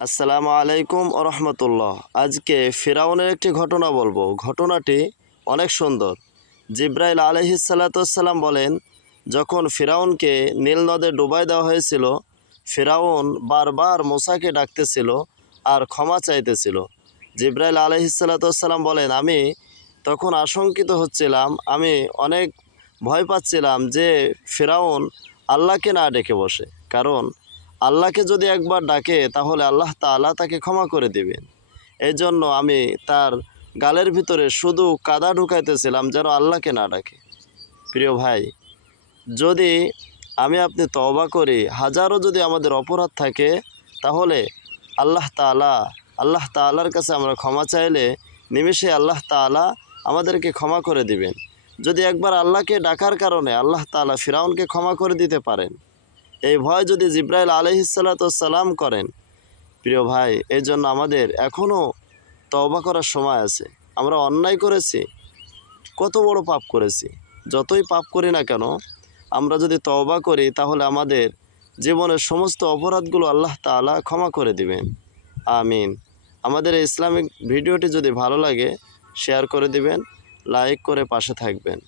আসসালামু আলাইকুম রহমতুল্লাহ। আজকে ফিরাউনের একটি ঘটনা বলবো। ঘটনাটি অনেক সুন্দর। জিব্রাইল আলাইহিসসালাম বলেন, যখন ফিরাউনকে নীল নদে ডুবাই দেওয়া হয়েছিল, ফিরাউন বারবার মুসাকে ডাকতেছিল আর ক্ষমা চাইতেছিল। জিব্রাইল আলাইহিসসালাম বলেন, আমি তখন আশঙ্কিত হচ্ছিলাম, আমি অনেক ভয় পাচ্ছিলাম যে ফিরাউন আল্লাহকে না ডেকে বসে। কারণ আল্লাহকে যদি একবার ডাকে তাহলে আল্লাহ তাআলা তাকে ক্ষমা করে দিবেন। এই জন্য আমি তার গালের ভিতরে শুধু কাদা ঢুকাইতেছিলাম যেন আল্লাহকে না ডাকে। প্রিয় ভাই, যদি আপনি তওবা করি, হাজারো যদি আমাদের অপরাধ থাকে, তাহলে আল্লাহ তাআলার কাছে আমরা ক্ষমা চাইলে নিমেষে আল্লাহ তাআলা আমাদেরকে ক্ষমা করে দিবেন। যদি একবার আল্লাহকে ডাকার কারণে আল্লাহ তাআলা ফিরাউনকে ক্ষমা করে দিতে পারেন, এই ভয় যদি জিব্রাইল আলাইহিসসালাম করেন, প্রিয় ভাই, এই জন্য আমাদের এখনও তওবা করার সময় আছে। আমরা অন্যায় করেছি, কত বড় পাপ করেছি, যতই পাপ করি না কেন, আমরা যদি তওবা করি তাহলে আমাদের জীবনের সমস্ত অপরাধগুলো আল্লাহ তাআলা ক্ষমা করে দিবেন। আমিন। আমাদের এই ইসলামিক ভিডিওটি যদি ভালো লাগে শেয়ার করে দিবেন, লাইক করে পাশে থাকবেন।